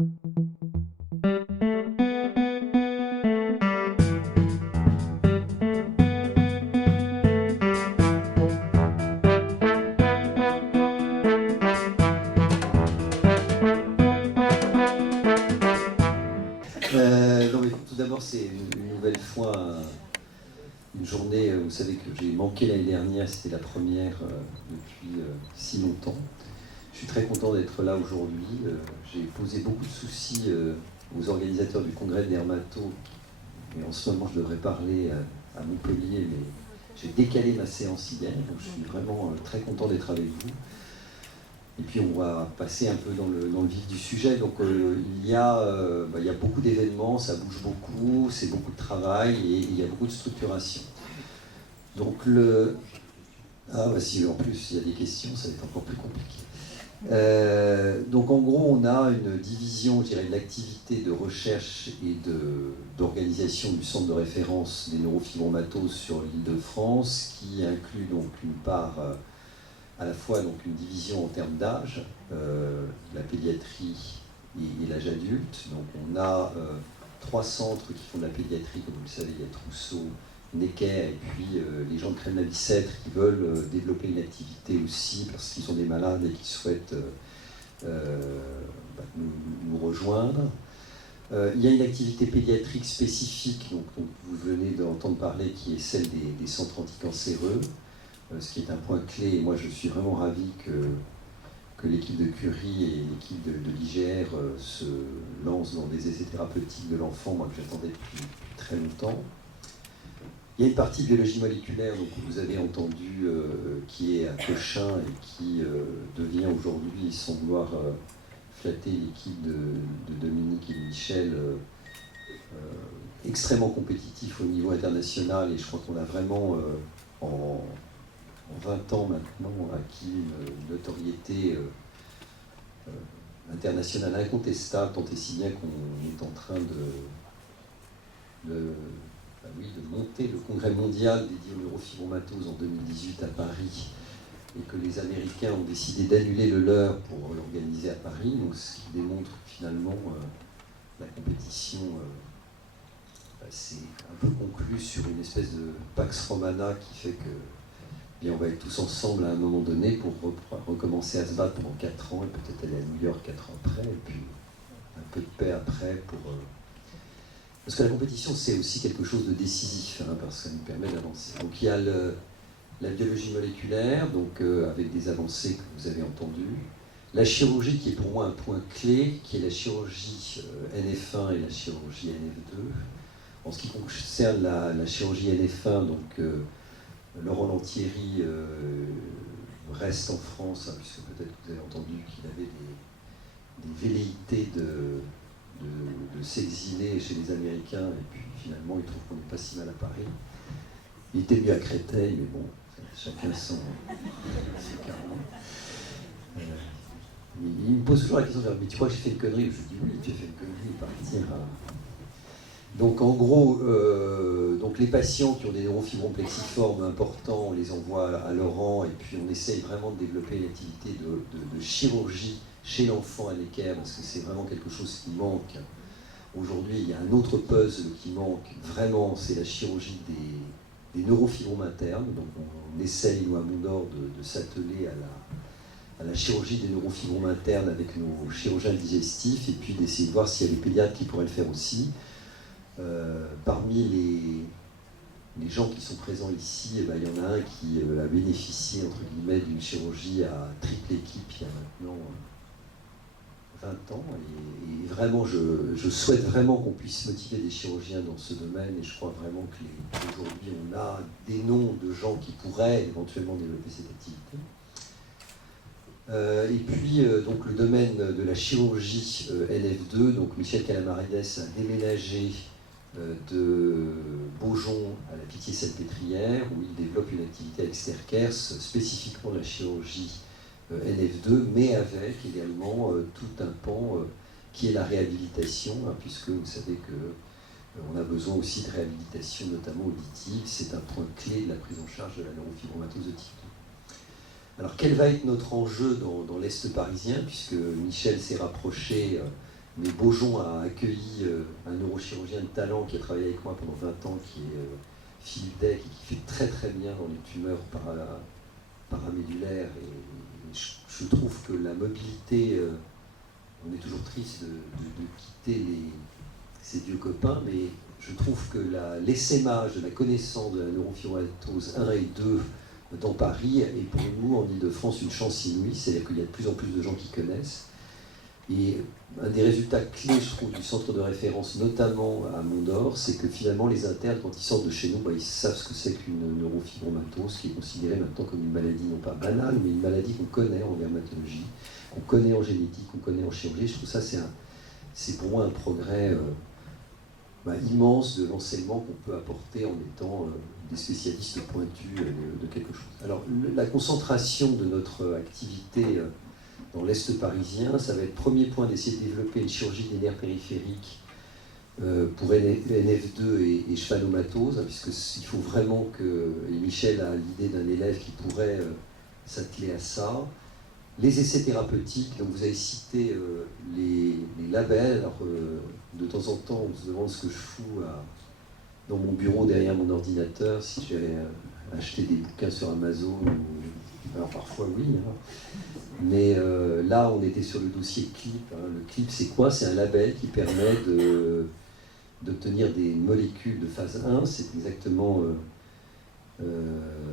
Non, mais tout d'abord, c'est une nouvelle fois une journée, vous savez que j'ai manqué l'année dernière, c'était la première depuis si longtemps. Je suis très content d'être là aujourd'hui. J'ai posé beaucoup de soucis aux organisateurs du congrès de dermato, et en ce moment je devrais parler à Montpellier, mais j'ai décalé ma séance hier, donc je suis vraiment très content d'être avec vous. Et puis on va passer un peu dans le vif du sujet. Donc il y a beaucoup d'événements, ça bouge beaucoup, c'est beaucoup de travail et il y a beaucoup de structuration. Donc si en plus il y a des questions, ça va être encore plus compliqué. Donc en gros on a une division, je dirais, de l'activité de recherche et d'organisation du centre de référence des neurofibromatoses sur l'Île-de-France, qui inclut donc une part à la fois donc une division en termes d'âge, la pédiatrie et l'âge adulte. Donc on a 3 centres qui font de la pédiatrie, comme vous le savez, il y a Trousseau, Necker, et puis les gens de Crène-la-Bicêtre qui veulent développer une activité aussi parce qu'ils ont des malades et qui souhaitent nous rejoindre. Il y a une activité pédiatrique spécifique, donc vous venez d'entendre parler, qui est celle des centres anticancéreux, ce qui est un point clé. Et moi, je suis vraiment ravi que l'équipe de Curie et l'équipe de l'IGR se lancent dans des essais thérapeutiques de l'enfant, moi que j'attendais depuis très longtemps. Il y a une partie de biologie moléculaire, donc vous avez entendu, qui est à Cochin et qui devient aujourd'hui, sans vouloir flatter l'équipe de Dominique et de Michel, extrêmement compétitif au niveau international. Et je crois qu'on a vraiment, en 20 ans maintenant, acquis une notoriété internationale incontestable, tant et si bien qu'on est en train de monter le congrès mondial dédié aux neurofibromatoses en 2018 à Paris, et que les Américains ont décidé d'annuler le leur pour l'organiser à Paris, donc ce qui démontre que finalement la compétition s'est un peu conclue sur une espèce de Pax Romana qui fait que on va être tous ensemble à un moment donné pour recommencer à se battre pendant 4 ans et peut-être aller à New York 4 ans après, et puis un peu de paix après parce que la compétition, c'est aussi quelque chose de décisif, parce que ça nous permet d'avancer. Donc il y a la biologie moléculaire, donc avec des avancées que vous avez entendues. La chirurgie, qui est pour moi un point clé, qui est la chirurgie NF1 et la chirurgie NF2. En ce qui concerne la chirurgie NF1, donc Laurent Lantieri reste en France, puisque peut-être que vous avez entendu qu'il avait des velléités de s'exiler chez les Américains, et puis finalement il trouve qu'on n'est pas si mal à Paris. Il était mieux à Créteil, mais bon, chacun son carreau. Il me pose toujours la question, mais tu crois que j'ai fait une connerie? Je lui dis oui, tu as fait une connerie, partir. Donc en gros, donc les patients qui ont des neurofibromplexiformes importants, on les envoie à Laurent, et puis on essaye vraiment de développer une activité de chirurgie chez l'enfant à Necker, parce que c'est vraiment quelque chose qui manque. Aujourd'hui, il y a un autre puzzle qui manque vraiment, c'est la chirurgie des neurofibromes internes. Donc on essaye, nous, à Mondor, de s'atteler à la chirurgie des neurofibromes internes avec nos chirurgiens digestifs, et puis d'essayer de voir s'il y a des pédiatres qui pourraient le faire aussi. Parmi les gens qui sont présents ici, il y en a un qui a bénéficié, entre guillemets, d'une chirurgie à triple équipe il y a maintenant 20 ans, et vraiment, je souhaite vraiment qu'on puisse motiver des chirurgiens dans ce domaine, et je crois vraiment qu'aujourd'hui on a des noms de gens qui pourraient éventuellement développer cette activité. Et puis donc le domaine de la chirurgie NF2, donc Michel Calamarides a déménagé de Beaujon à la Pitié-Salpêtrière, où il développe une activité avec Sterkers, spécifiquement de la chirurgie NF2, mais avec également tout un pan qui est la réhabilitation, puisque vous savez qu'on a besoin aussi de réhabilitation, notamment auditive. C'est un point clé de la prise en charge de la neurofibromatose de type 2. Alors quel va être notre enjeu dans l'Est parisien, puisque Michel s'est rapproché mais Beaujon a accueilli un neurochirurgien de talent qui a travaillé avec moi pendant 20 ans, qui est Philippe Deck, et qui fait très très bien dans les tumeurs paramédulaires. Et je trouve que la mobilité, on est toujours triste de quitter ces vieux copains, mais je trouve que l'essaimage de la connaissance de la neurofibromatose 1 et 2 dans Paris est pour nous, en Ile-de-France, une chance inouïe. C'est-à-dire qu'il y a de plus en plus de gens qui connaissent. Et un des résultats clés, je trouve, du centre de référence, notamment à Mont-d'Or, c'est que finalement, les internes, quand ils sortent de chez nous, ils savent ce que c'est qu'une neurofibromatose, qui est considérée maintenant comme une maladie non pas banale, mais une maladie qu'on connaît en dermatologie, qu'on connaît en génétique, qu'on connaît en chirurgie. Je trouve ça, c'est pour moi un progrès immense de l'enseignement qu'on peut apporter en étant des spécialistes pointus de quelque chose. Alors, la concentration de notre activité dans l'Est parisien, ça va être premier point d'essayer de développer une chirurgie des nerfs périphériques pour NF2 et schwannomatose, puisqu'il faut vraiment que, et Michel a l'idée d'un élève qui pourrait s'atteler à ça. Les essais thérapeutiques, donc vous avez cité les labels. Alors, de temps en temps, on se demande ce que je fous dans mon bureau derrière mon ordinateur, si j'avais acheté des bouquins sur Amazon. Alors parfois oui, hein. Mais là on était sur le dossier CLIP. Le CLIP, c'est quoi? C'est un label qui permet d'obtenir des molécules de phase 1. C'est exactement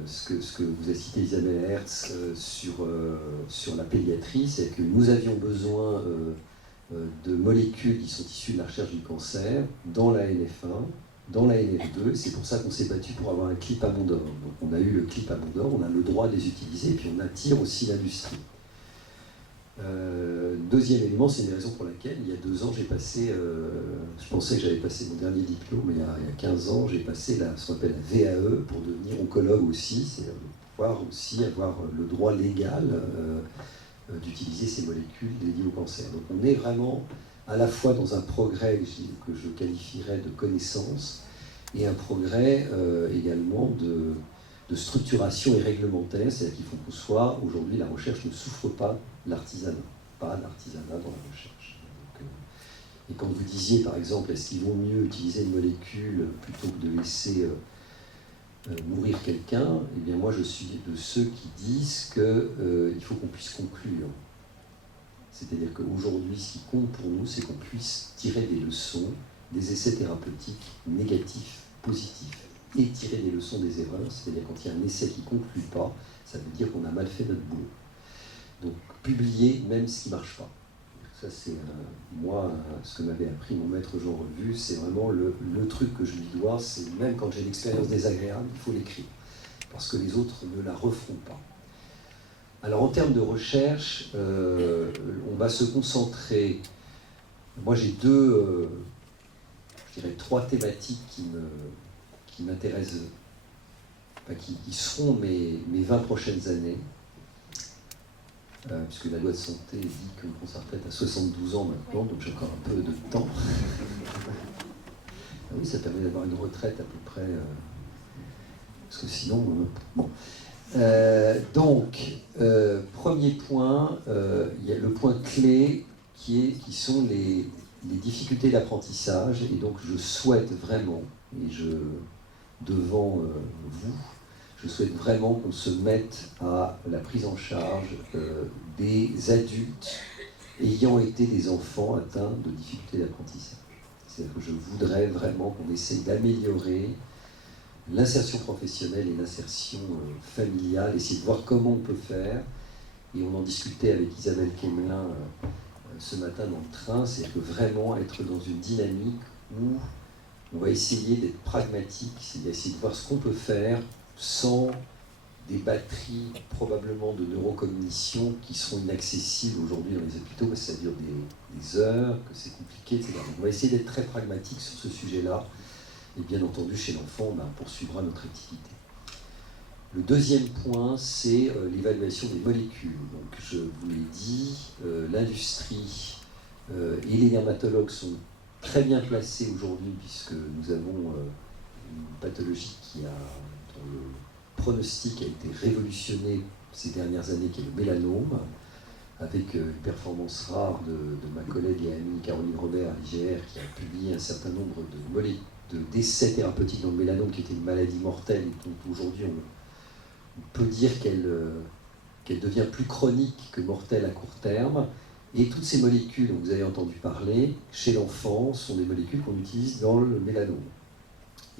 ce que vous avez cité, Isabelle Hertz, sur la pédiatrie. C'est que nous avions besoin de molécules qui sont issues de la recherche du cancer dans la NF1, dans la NF2, et c'est pour ça qu'on s'est battu pour avoir un clip à Mont-d'Or. Donc on a eu le clip à Mont-d'Or, on a le droit de les utiliser, et puis on attire aussi l'industrie. Deuxième élément, c'est une raison pour laquelle, il y a 2 ans, j'ai passé, je pensais que j'avais passé mon dernier diplôme, mais il y a 15 ans, j'ai passé ce qu'on appelle la VAE pour devenir oncologue aussi, c'est pouvoir aussi avoir le droit légal d'utiliser ces molécules dédiées au cancer. Donc on est vraiment à la fois dans un progrès que je qualifierais de connaissance et un progrès également de structuration et réglementaire, c'est-à-dire qu'il faut qu'on soit, aujourd'hui la recherche ne souffre pas l'artisanat, pas l'artisanat dans la recherche. Donc, et quand vous disiez par exemple, est-ce qu'il vaut mieux utiliser une molécule plutôt que de laisser mourir quelqu'un, eh bien moi je suis de ceux qui disent qu'il faut qu'on puisse conclure. C'est-à-dire qu'aujourd'hui, ce qui compte pour nous, c'est qu'on puisse tirer des leçons des essais thérapeutiques négatifs, positifs, et tirer des leçons des erreurs. C'est-à-dire quand il y a un essai qui ne conclut pas, ça veut dire qu'on a mal fait notre boulot. Donc publier même ce qui ne marche pas. Ça c'est moi, ce que m'avait appris mon maître Jean Revue, c'est vraiment le truc que je lui dois, c'est même quand j'ai une expérience désagréable, il faut l'écrire. Parce que les autres ne la referont pas. Alors en termes de recherche, on va se concentrer. Moi j'ai je dirais 3 thématiques qui m'intéressent, qui seront mes 20 prochaines années, puisque la loi de santé dit qu'on prend sa retraite à 72 ans maintenant, donc j'ai encore un peu de temps. Ah oui, ça permet d'avoir une retraite à peu près, parce que sinon, bon. Donc, premier point, il y a le point clé qui sont les difficultés d'apprentissage, et donc je souhaite vraiment, et devant vous, je souhaite vraiment qu'on se mette à la prise en charge des adultes ayant été des enfants atteints de difficultés d'apprentissage. C'est-à-dire que je voudrais vraiment qu'on essaye d'améliorer l'insertion professionnelle et l'insertion familiale, essayer de voir comment on peut faire. Et on en discutait avec Isabelle Kemelin ce matin dans le train, c'est que vraiment être dans une dynamique où on va essayer d'être pragmatique, c'est essayer de voir ce qu'on peut faire sans des batteries probablement de neurocognition qui seront inaccessibles aujourd'hui dans les hôpitaux parce que ça dure des heures, que c'est compliqué, etc. Donc on va essayer d'être très pragmatique sur ce sujet-là. Et bien entendu, chez l'enfant, on poursuivra notre activité. Le deuxième point, c'est l'évaluation des molécules. Donc, je vous l'ai dit, l'industrie et les dermatologues sont très bien placés aujourd'hui puisque nous avons une pathologie dont le pronostic a été révolutionné ces dernières années, qui est le mélanome. avec une performance rare de ma collègue et amie Caroline Robert à l'IGR, qui a publié un certain nombre d'essais thérapeutiques dans le mélanome, qui était une maladie mortelle, et dont aujourd'hui on peut dire qu'elle devient plus chronique que mortelle à court terme. Et toutes ces molécules dont vous avez entendu parler, chez l'enfant, sont des molécules qu'on utilise dans le mélanome.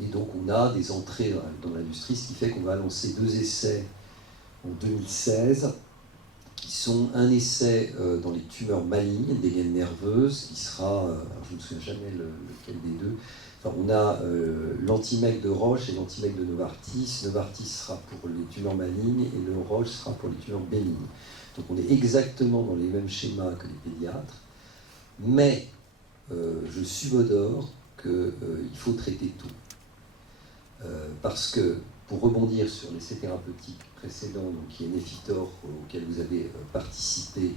Et donc on a des entrées dans l'industrie, ce qui fait qu'on va lancer 2 essais en 2016, qui sont un essai dans les tumeurs malignes des gaines nerveuses, qui sera, alors je ne me souviens jamais lequel des deux, enfin, on a l'antimec de Roche et l'antimec de Novartis. Novartis sera pour les tumeurs malignes et le Roche sera pour les tumeurs bénignes. Donc on est exactement dans les mêmes schémas que les pédiatres, mais je subodore qu'il faut traiter tout. Parce que, pour rebondir sur l'essai thérapeutique précédent, donc, qui est Nefitor, auquel vous avez participé,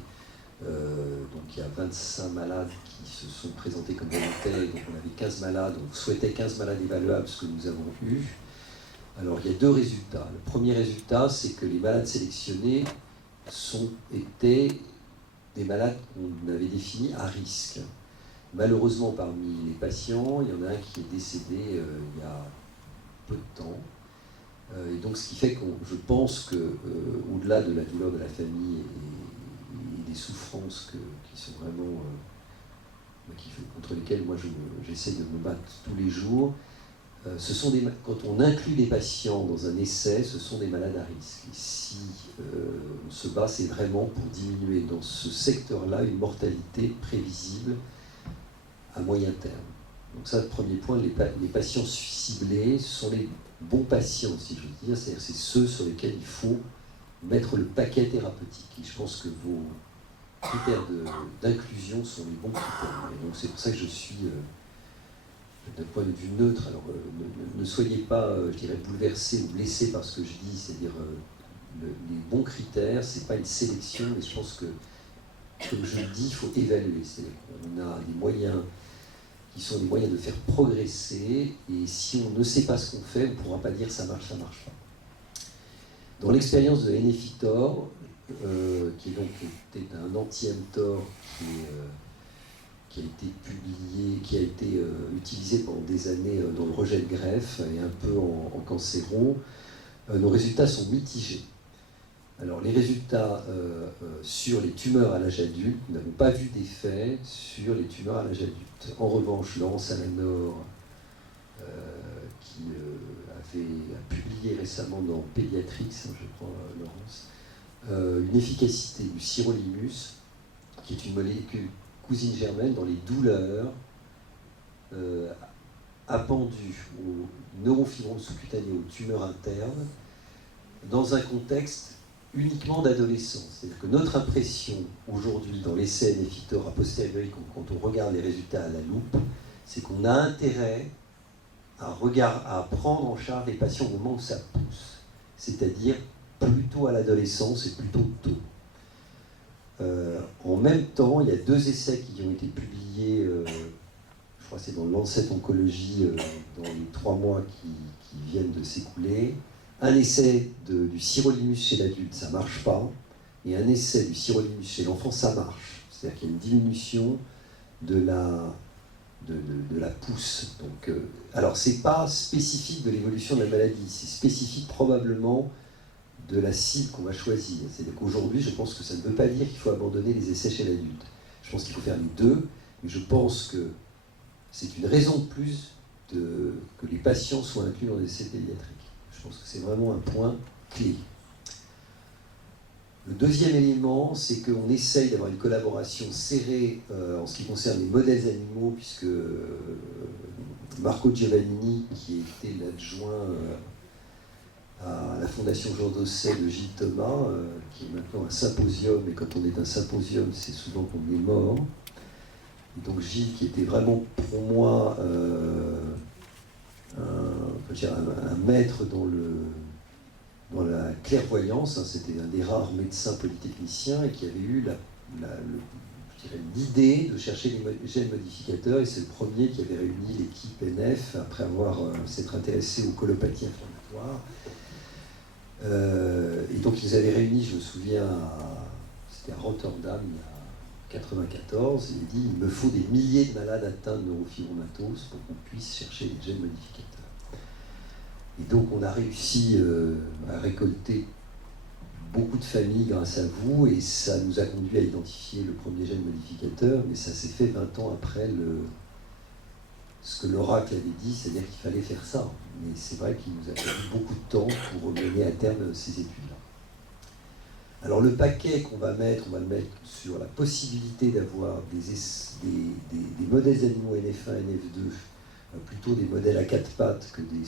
donc il y a 25 malades qui se sont présentés comme volontaires, et donc on avait 15 malades, on souhaitait 15 malades évaluables, ce que nous avons eu. Alors il y a 2 résultats. Le premier résultat, c'est que les malades sélectionnés étaient des malades qu'on avait définis à risque. Malheureusement, parmi les patients, il y en a un qui est décédé il y a peu de temps. Et donc, ce qui fait que je pense qu'au-delà de la douleur de la famille et des souffrances qui sont vraiment contre lesquelles moi j'essaie de me battre tous les jours, quand on inclut des patients dans un essai, ce sont des malades à risque. Et si on se bat, c'est vraiment pour diminuer dans ce secteur-là une mortalité prévisible à moyen terme. Donc ça, le premier point, les patients ciblés sont les bons patients, si je veux dire, c'est-à-dire c'est ceux sur lesquels il faut mettre le paquet thérapeutique. Et je pense que vos critères d'inclusion sont les bons critères. Et donc c'est pour ça que je suis, d'un point de vue neutre, alors ne soyez pas, je dirais, bouleversés ou blessés par ce que je dis, c'est-à-dire les bons critères, c'est pas une sélection, mais je pense que, comme je le dis, il faut évaluer. C'est-à-dire qu'on a des moyens qui sont des moyens de faire progresser, et si on ne sait pas ce qu'on fait, on ne pourra pas dire ça marche pas. Dans l'expérience de Nefitor, qui était un anti-mTOR qui a été publié, qui a été utilisé pendant des années dans le rejet de greffe et un peu en cancéro, nos résultats sont mitigés. Alors les résultats sur les tumeurs à l'âge adulte, nous n'avons pas vu d'effet sur les tumeurs à l'âge adulte. En revanche, Laurence Alanor, qui a publié récemment dans Pediatrics, je crois, Laurence, une efficacité du sirolimus, qui est une molécule cousine germaine dans les douleurs appendues aux neurofibromes sous-cutanés, aux tumeurs internes, dans un contexte uniquement d'adolescents. C'est-à-dire que notre impression aujourd'hui dans l'essai Nefitor a posteriori, quand on regarde les résultats à la loupe, c'est qu'on a intérêt à prendre en charge les patients au moment où ça pousse, c'est-à-dire plutôt à l'adolescence et plutôt tôt. En même temps, il y a 2 essais qui ont été publiés, je crois que c'est dans le Lancet Oncologie, dans les 3 mois qui viennent de s'écouler. Un essai du sirolimus chez l'adulte, ça ne marche pas, et un essai du sirolimus chez l'enfant, ça marche. C'est-à-dire qu'il y a une diminution de la pousse. Donc, alors, ce n'est pas spécifique de l'évolution de la maladie, c'est spécifique probablement de la cible qu'on va choisir. C'est-à-dire qu'aujourd'hui, je pense que ça ne veut pas dire qu'il faut abandonner les essais chez l'adulte. Je pense qu'il faut faire les 2, mais je pense que c'est une raison de plus que les patients soient inclus dans les essais pédiatriques. Je pense que c'est vraiment un point clé. Le deuxième élément, c'est qu'on essaye d'avoir une collaboration serrée en ce qui concerne les modèles animaux, puisque Marco Giovannini, qui était l'adjoint à la Fondation Jean Dosset de Gilles Thomas, qui est maintenant un symposium, et quand on est un symposium, c'est souvent qu'on est mort. Et donc Gilles, qui était vraiment pour moi un maître dans la clairvoyance, hein, c'était un des rares médecins polytechniciens et qui avait eu l'idée de chercher les gènes modificateurs, et c'est le premier qui avait réuni l'équipe NF après s'être intéressé aux colopathies inflammatoires. Et donc ils avaient réuni, je me souviens, c'était à Rotterdam il y a 94, il dit il me faut des milliers de malades atteints de neurofibromatose pour qu'on puisse chercher des gènes modificateurs. Et donc on a réussi à récolter beaucoup de familles grâce à vous, et ça nous a conduit à identifier le premier gène modificateur, mais ça s'est fait 20 ans après ce que l'oracle avait dit, c'est-à-dire qu'il fallait faire ça. Mais c'est vrai qu'il nous a fallu beaucoup de temps pour mener à terme ces études-là. Alors le paquet qu'on va mettre, on va le mettre sur la possibilité d'avoir des modèles d'animaux NF1 et NF2, plutôt des modèles à quatre pattes que des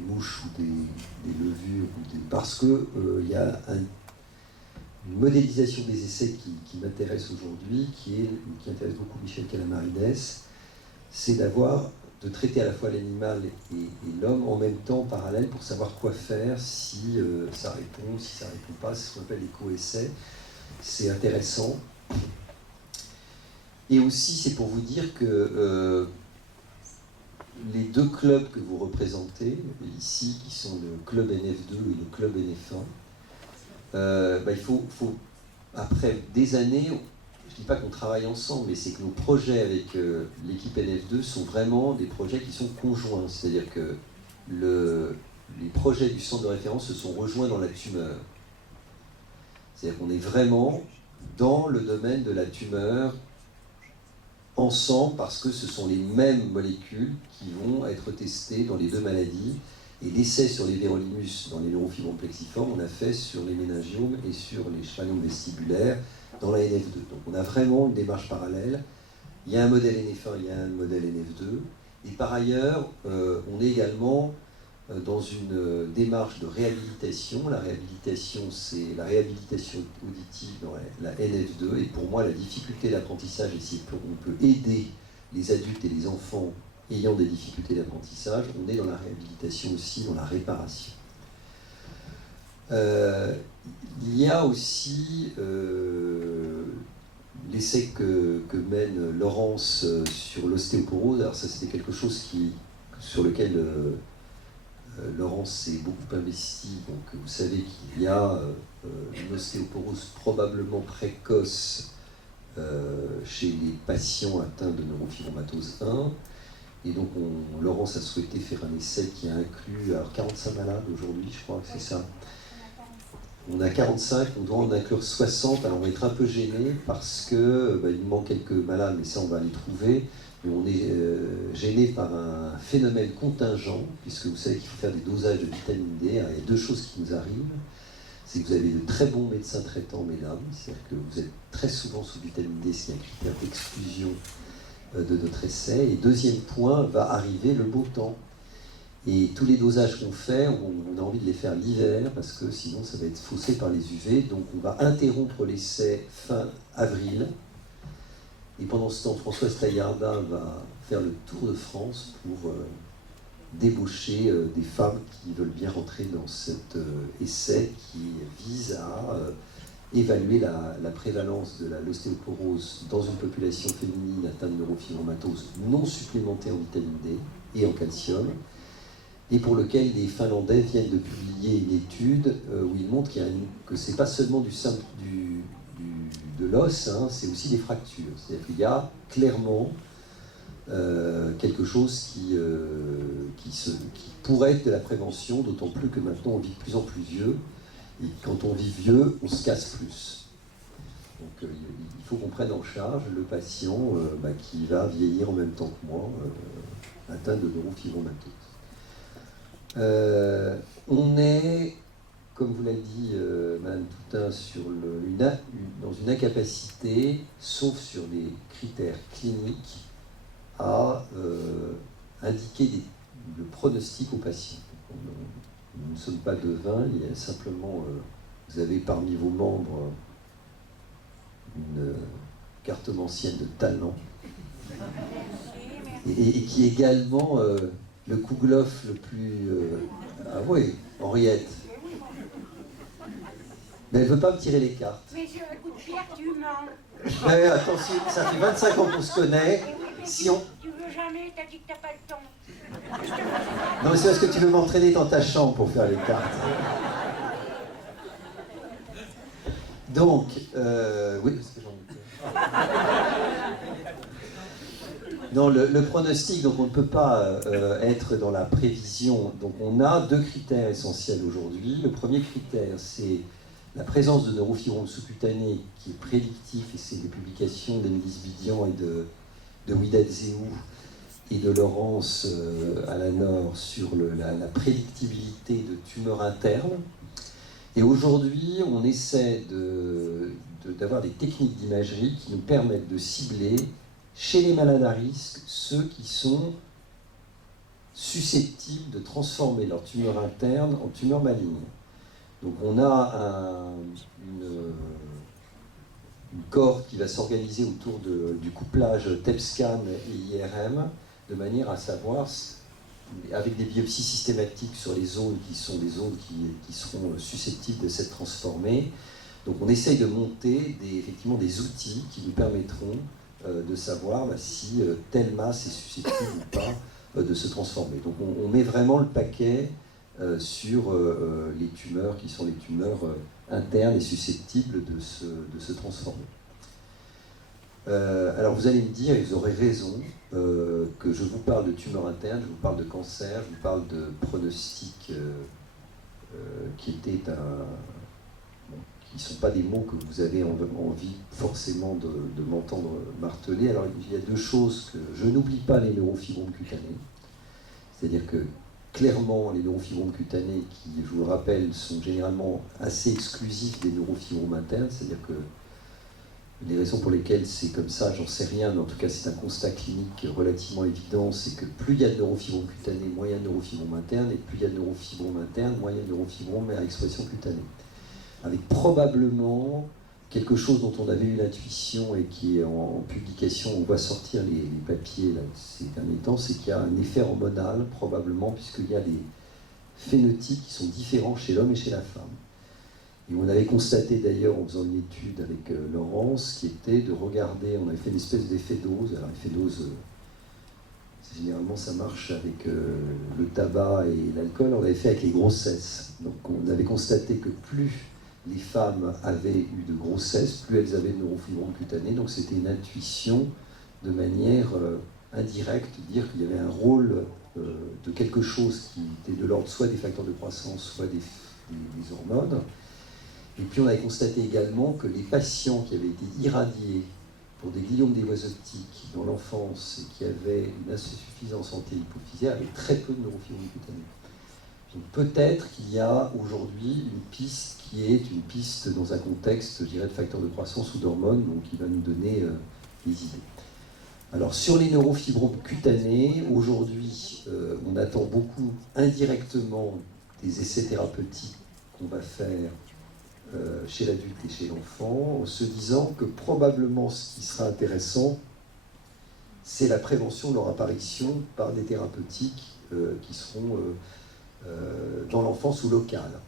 mouches ou des levures, parce qu'il y a une modélisation des essais qui m'intéresse aujourd'hui, qui intéresse beaucoup Michel Calamarinès, c'est de traiter à la fois l'animal et l'homme en même temps, parallèle, pour savoir quoi faire, si ça répond, si ça répond pas, c'est ce qu'on appelle l'éco-essai. C'est intéressant. Et aussi, c'est pour vous dire que les deux clubs que vous représentez, ici, qui sont le club NF2 et le club NF1, il faut, après des années, je ne dis pas qu'on travaille ensemble, mais c'est que nos projets avec l'équipe NF2 sont vraiment des projets qui sont conjoints. C'est-à-dire que les projets du centre de référence se sont rejoints dans la tumeur. C'est-à-dire qu'on est vraiment dans le domaine de la tumeur ensemble, parce que ce sont les mêmes molécules qui vont être testées dans les deux maladies. Et l'essai sur les vérolimus dans les neurofibromes plexiformes, on a fait sur les méningiomes et sur les schwannomes vestibulaires dans la NF2. Donc on a vraiment une démarche parallèle. Il y a un modèle NF1, il y a un modèle NF2. Et par ailleurs, on est également dans une démarche de réhabilitation. La réhabilitation, c'est la réhabilitation auditive dans la NF2. Et pour moi, la difficulté d'apprentissage, et si on peut aider les adultes et les enfants ayant des difficultés d'apprentissage, on est dans la réhabilitation aussi, dans la réparation. Il y a aussi l'essai que mène Laurence sur l'ostéoporose. Alors ça, c'était quelque chose sur lequel Laurence s'est beaucoup investie. Donc vous savez qu'il y a une ostéoporose probablement précoce chez les patients atteints de neurofibromatose 1. Et donc Laurence a souhaité faire un essai qui a inclus 45 malades aujourd'hui, je crois que c'est ça. On a 45, on doit en inclure 60. Alors on va être un peu gêné parce que il nous manque quelques malades, mais ça on va les trouver. Mais on est gêné par un phénomène contingent, puisque vous savez qu'il faut faire des dosages de vitamine D. Alors, il y a deux choses qui nous arrivent. C'est que vous avez de très bons médecins traitants, mesdames. C'est-à-dire que vous êtes très souvent sous vitamine D, ce qui est un critère d'exclusion de notre essai. Et deuxième point, va arriver le beau temps. Et tous les dosages qu'on fait, on a envie de les faire l'hiver, parce que sinon ça va être faussé par les UV. Donc on va interrompre l'essai fin avril. Et pendant ce temps, Françoise Taillarda va faire le tour de France pour débaucher des femmes qui veulent bien rentrer dans cet essai qui vise à évaluer la prévalence de l'ostéoporose dans une population féminine atteinte de neurofibromatose non supplémentée en vitamine D et en calcium, et pour lequel les Finlandais viennent de publier une étude où ils montrent que ce n'est pas seulement de l'os, hein, c'est aussi des fractures. C'est-à-dire qu'il y a clairement quelque chose qui pourrait être de la prévention, d'autant plus que maintenant on vit de plus en plus vieux, et quand on vit vieux, on se casse plus. Donc il faut qu'on prenne en charge le patient qui va vieillir en même temps que moi, atteint de neurofibromatose. On est, comme vous l'a dit Mme Toutain, dans une incapacité, sauf sur des critères cliniques, à indiquer le pronostic aux patients. Nous ne sommes pas devins, il y a simplement, vous avez parmi vos membres une cartomancienne de talent, et qui est également le Kouglof le plus... Ah oui, Henriette. Mais elle ne veut pas me tirer les cartes. Mais sur le coup de pierre, tu mens. Mais attention, ça fait 25 ans qu'on se connaît. Si on... Tu veux jamais, t'as dit que t'as pas le temps. Non, mais c'est parce que tu veux m'entraîner dans ta chambre pour faire les cartes. Donc, oui, parce que j'en ai... Non, le pronostic, donc on ne peut pas être dans la prévision. Donc on a deux critères essentiels aujourd'hui. Le premier critère, c'est la présence de neurofibromes sous-cutanés qui est prédictif, et c'est des publications d'Emilis Bidian et de Widad Zéhou et de Laurence Alanor sur la prédictibilité de tumeurs internes. Et aujourd'hui, on essaie d'avoir des techniques d'imagerie qui nous permettent de cibler chez les malades à risque ceux qui sont susceptibles de transformer leur tumeur interne en tumeur maligne. Donc on a une cohorte qui va s'organiser autour du couplage TEP-scan et IRM de manière à savoir, avec des biopsies systématiques sur les zones qui sont des zones qui seront susceptibles de s'être transformées. Donc on essaye de monter effectivement des outils qui nous permettront de savoir si telle masse est susceptible ou pas de se transformer. Donc on met vraiment le paquet sur les tumeurs qui sont les tumeurs internes et susceptibles de se transformer. Alors vous allez me dire, et vous aurez raison, que je vous parle de tumeurs internes, je vous parle de cancer, je vous parle de pronostic qui était qui ne sont pas des mots que vous avez envie forcément de m'entendre marteler. Alors il y a deux choses que je n'oublie pas: les neurofibromes cutanés, c'est-à-dire que clairement les neurofibromes cutanés, qui je vous le rappelle sont généralement assez exclusifs des neurofibromes internes, c'est-à-dire que les raisons pour lesquelles c'est comme ça, j'en sais rien, mais en tout cas c'est un constat clinique relativement évident, c'est que plus il y a de neurofibromes cutanés, moins il y a de neurofibromes internes, et plus il y a de neurofibromes internes, moins il y a de neurofibromes à expression cutanée. Avec probablement quelque chose dont on avait eu l'intuition et qui est en publication, on voit sortir les papiers là, ces derniers temps, c'est qu'il y a un effet hormonal, probablement, puisqu'il y a des phénotypes qui sont différents chez l'homme et chez la femme. Et on avait constaté d'ailleurs en faisant une étude avec Laurence, qui était de regarder, on avait fait une espèce d'effet dose. Alors l'effet dose, généralement ça marche avec le tabac et l'alcool, on l'avait fait avec les grossesses. Donc on avait constaté que plus les femmes avaient eu de grossesse, plus elles avaient de neurofibromes cutanés. Donc c'était une intuition de manière indirecte, dire qu'il y avait un rôle de quelque chose qui était de l'ordre soit des facteurs de croissance, soit des hormones. Et puis on avait constaté également que les patients qui avaient été irradiés pour des gliomes des voies optiques dans l'enfance et qui avaient une insuffisance anti-hypophysaire avaient très peu de neurofibromes cutanés. Donc peut-être qu'il y a aujourd'hui une piste qui est une piste dans un contexte, je dirais, de facteurs de croissance ou d'hormones, donc qui va nous donner des idées. Alors sur les neurofibromes cutanés, aujourd'hui on attend beaucoup indirectement des essais thérapeutiques qu'on va faire chez l'adulte et chez l'enfant, en se disant que probablement ce qui sera intéressant, c'est la prévention de leur apparition par des thérapeutiques qui seront dans l'enfance ou locales.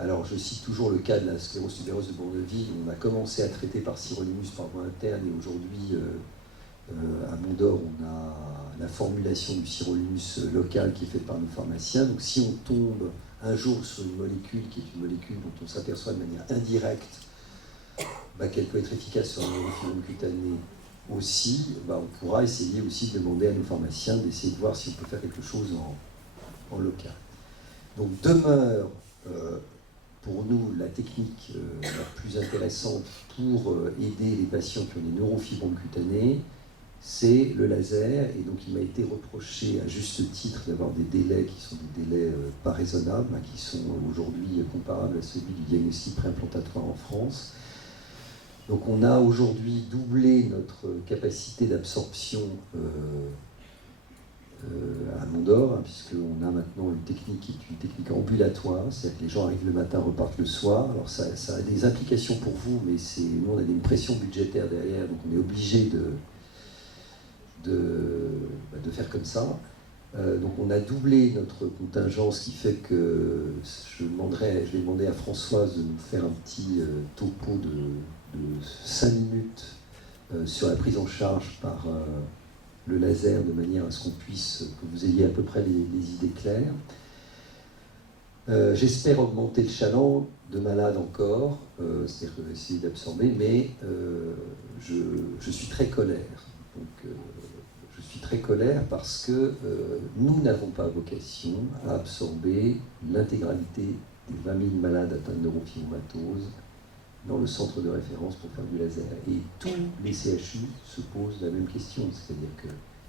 Alors je cite toujours le cas de la sclérose tubereuse de Bourneville, où on a commencé à traiter par sirolimus par voie interne, et aujourd'hui à Mondor on a la formulation du sirolimus local qui est faite par nos pharmaciens. Donc si on tombe un jour sur une molécule qui est une molécule dont on s'aperçoit de manière indirecte qu'elle peut être efficace sur un neurofibrome cutané aussi, on pourra essayer aussi de demander à nos pharmaciens d'essayer de voir si on peut faire quelque chose en local. Donc demeure pour nous la technique la plus intéressante pour aider les patients qui ont des neurofibromes cutanés, c'est le laser. Et donc il m'a été reproché à juste titre d'avoir des délais qui sont des délais pas raisonnables, qui sont aujourd'hui comparables à celui du diagnostic préimplantatoire en France. Donc on a aujourd'hui doublé notre capacité d'absorption à Mondor, puisqu'on a maintenant une technique qui est une technique ambulatoire, c'est-à-dire que les gens arrivent le matin, repartent le soir. Alors ça a des implications pour vous, mais nous on a une pression budgétaire derrière, donc on est obligé de faire comme ça. Donc on a doublé notre contingent, ce qui fait que je vais demander à Françoise de nous faire un petit topo de 5 minutes sur la prise en charge par le laser, de manière à ce que vous ayez à peu près les idées claires. J'espère augmenter le chaland de malades encore, c'est-à-dire essayer d'absorber, mais je suis très colère. Donc, je suis très colère parce que nous n'avons pas vocation à absorber l'intégralité des 20 000 malades atteints de neurofibromatose dans le centre de référence pour faire du laser. Et tous les CHU se posent la même question, c'est-à-dire que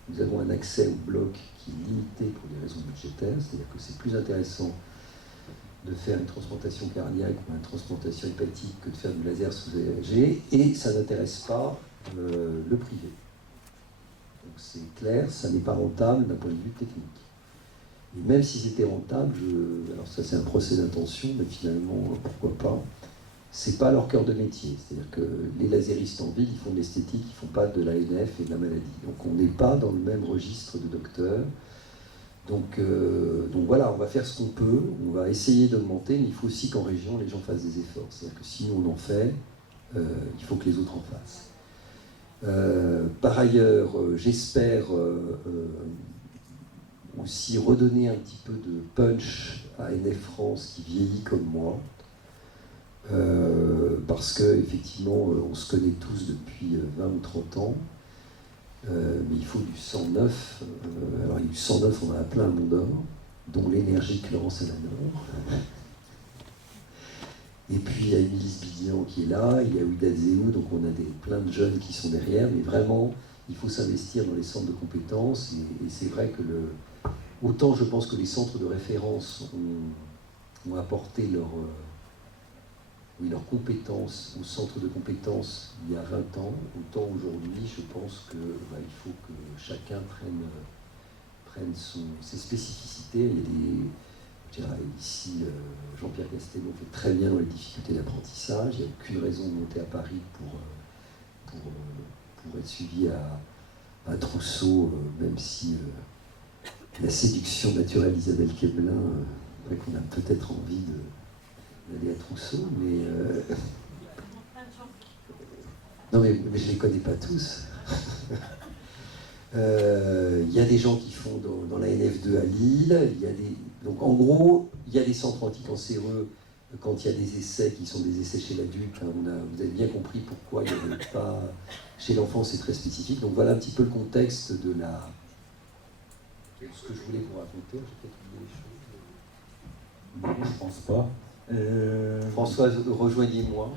nous avons un accès au bloc qui est limité pour des raisons budgétaires, c'est-à-dire que c'est plus intéressant de faire une transplantation cardiaque ou une transplantation hépatique que de faire du laser sous AG, et ça n'intéresse pas le privé. Donc c'est clair, ça n'est pas rentable d'un point de vue technique. Et même si c'était rentable, alors ça c'est un procès d'intention, mais finalement, pourquoi pas, c'est pas leur cœur de métier. C'est-à-dire que les laséristes en ville, ils font de l'esthétique, ils font pas de l'ANF et de la maladie. Donc on n'est pas dans le même registre de docteurs. Donc voilà, on va faire ce qu'on peut, on va essayer d'augmenter, mais il faut aussi qu'en région, les gens fassent des efforts. C'est-à-dire que si nous on en fait, il faut que les autres en fassent. Par ailleurs, j'espère aussi redonner un petit peu de punch à NF France qui vieillit comme moi, parce qu'effectivement, on se connaît tous depuis 20 ou 30 ans, mais il faut du sang neuf. Alors, il y a du sang neuf, on en a plein à Mont-d'Or, dont l'énergie Laurence Alanor. Et puis, il y a Émilie Bidian qui est là, il y a Ouida Zéou, donc on a plein de jeunes qui sont derrière, mais vraiment, il faut s'investir dans les centres de compétences, et c'est vrai que autant je pense que les centres de référence ont apporté leurs compétences au centre de compétences il y a 20 ans, autant aujourd'hui, je pense qu'il faut que chacun prenne ses spécificités. Je dirais ici, Jean-Pierre Castelnau fait très bien dans les difficultés d'apprentissage. Il n'y a aucune raison de monter à Paris pour être suivi à Trousseau, même si la séduction naturelle d'Isabelle Québelin, qu'on a peut-être envie d'aller à Trousseau, mais non, mais je ne les connais pas tous. Il y a des gens qui font dans la NF2 à Lille, donc en gros, il y a des centres anticancéreux quand il y a des essais qui sont des essais chez l'adulte. Hein, vous avez bien compris pourquoi il n'y avait pas... Chez l'enfant, c'est très spécifique. Donc voilà un petit peu le contexte de ce que je voulais vous raconter. J'ai peut-être oublié des choses. Non, je pense pas. Françoise, rejoignez-moi.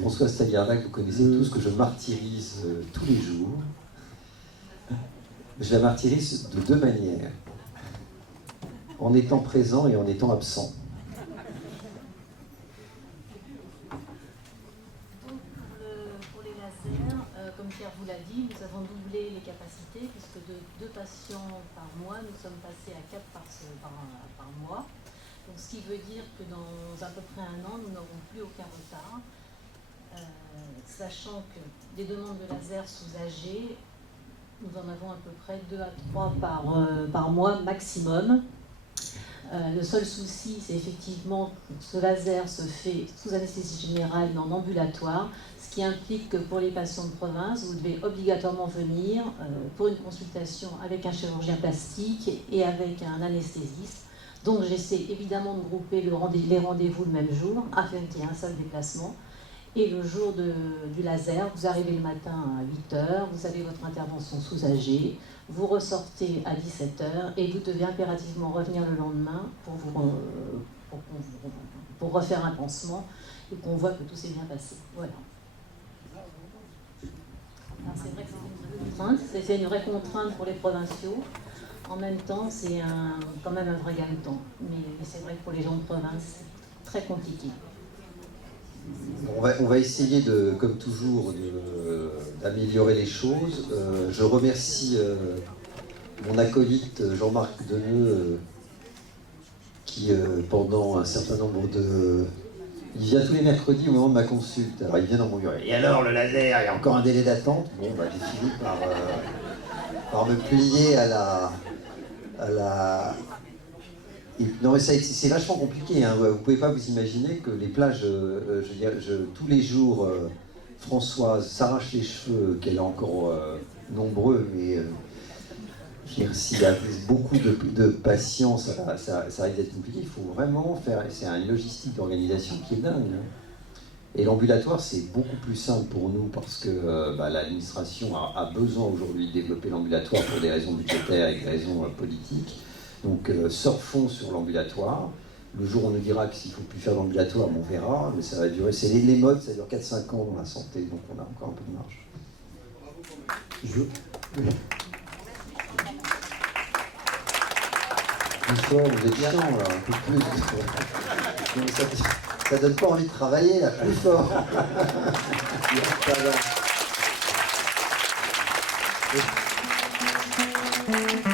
Françoise Tagliardac, vous connaissez tous, que je martyrise tous les jours. Je la martyrise de deux manières. En étant présent et en étant absent. Pour les lasers, comme Pierre vous l'a dit, nous avons doublé les capacités, puisque de 2 patients par mois, nous sommes passés à 4 par mois. Donc, ce qui veut dire que dans à peu près 1 an, nous n'aurons plus aucun retard. Sachant que des demandes de laser sous AG, nous en avons à peu près 2 à 3 par mois maximum. Le seul souci, c'est effectivement que ce laser se fait sous anesthésie générale, mais en ambulatoire, ce qui implique que pour les patients de province, vous devez obligatoirement venir pour une consultation avec un chirurgien plastique et avec un anesthésiste. Donc j'essaie évidemment de grouper les rendez-vous le même jour, afin qu'il y ait un seul déplacement. Et le jour du laser, vous arrivez le matin à 8h, vous avez votre intervention sous AG, vous ressortez à 17h et vous devez impérativement revenir le lendemain pour refaire un pansement et qu'on voit que tout s'est bien passé. Voilà. C'est vrai que c'est une vraie contrainte pour les provinciaux. En même temps, c'est quand même un vrai gain-temps. Mais c'est vrai que pour les gens de province, c'est très compliqué. On va essayer, comme toujours, d'améliorer les choses. Je remercie mon acolyte Jean-Marc Deneux, qui, pendant un certain nombre de... Il vient tous les mercredis au moment de ma consulte. Alors il vient dans mon bureau. Et alors, le laser, il y a encore un délai d'attente. Bon, j'ai fini par me plier à la... Non, mais c'est vachement compliqué. Hein. Vous ne pouvez pas vous imaginer que les plages, tous les jours, Françoise s'arrache les cheveux, qu'elle est encore nombreux, mais S'il y a beaucoup de patients, ça risque d'être compliqué. Il faut vraiment faire. C'est une logistique d'organisation qui est dingue. Hein. Et l'ambulatoire, c'est beaucoup plus simple pour nous parce que l'administration a besoin aujourd'hui de développer l'ambulatoire pour des raisons budgétaires et des raisons politiques. Donc surfons sur l'ambulatoire. Le jour où on nous dira que s'il ne faut plus faire d'ambulatoire, on verra, mais ça va durer. C'est les modes, ça dure 4-5 ans dans la santé, donc on a encore un peu de marge. Plus fort, vous êtes chiant là, un peu plus. Ça donne pas envie de travailler là, plus fort. Il y a pas là.